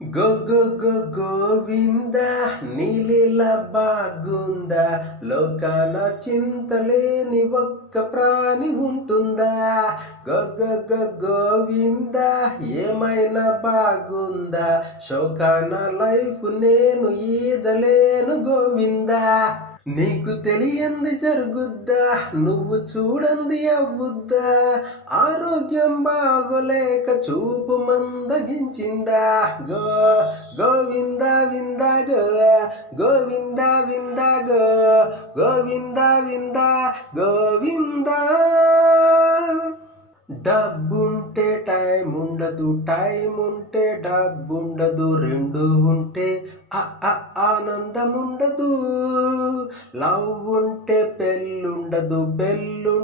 Go గో గో గోవింద నీలిల బాగుంద లోకాన చింతలేని ఒక్క ప్రాణి ఉంటుందా? గో గో గో గోవింద ఏమైనా బాగుందా? శోకాన లైఫ్ నేను ఈదలేను గోవిందా. నీకు తెలియంది జరుగుద్దా నువ్వు చూడంది అవ్వుద్దా ఆరోగ్యం బాగోలేక చూపు మందగించిందా గో గోవింద వింద గో గోవింద వింద గో గోవింద వింద గోవింద డబ్బుంటే టైం ఉండదు టైం ఉంటే డబ్బుండదు రెండు ఉంటే ఆ ఆ ఆనందం ఉండదు లవ్ ఉంటే పెళ్ళుండదు పెళ్ళుంటే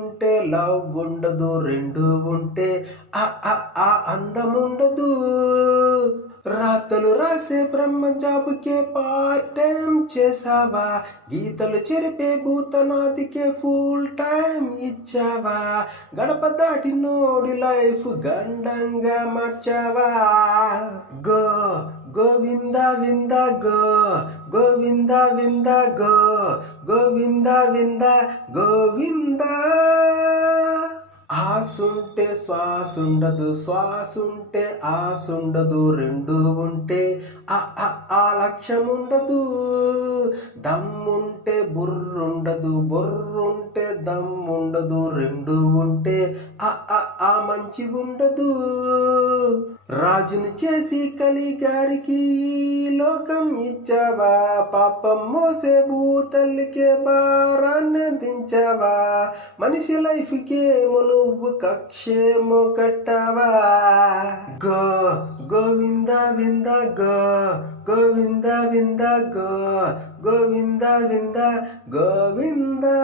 లవ్ ఉండదు రెండు ఉంటే ఆ ఆ ఆ అందం ఉండదు రాతలు రాసే బ్రహ్మ జాబుకే పార్ట్ టైం చేసావా గీతలు చెరిపే భూతనాథికే ఫుల్ టైం ఇచ్చావా? గడప దాటి నోడి లైఫ్ గండంగా మార్చావా? గో గోవింద వింద గో గోవింద వింద గో గోవింద వింద గోవింద. ఆసుంటే శ్వాసుండదు శ్వాసుంటే ఆసుండదు రెండు ఉంటే ఆ ఆ ఆ లక్ష్యం ఉండదు దమ్ముంటే బుర్రుండదు బుర్రుంటే దమ్ముండదు రెండు ఉంటే ఆ ఆ ఆ మంచి ఉండదు. రాజును చేసి కలిగారికి లోకం ఇచ్చావా? పాపం మోసే భూతల్లికే భారాన్ని దించావా మనిషి లైఫ్కేమో నువ్వు కక్షేమో కట్టావా? గో గోవింద వింద గో గోవింద వింద గో గోవింద వింద గోవిందా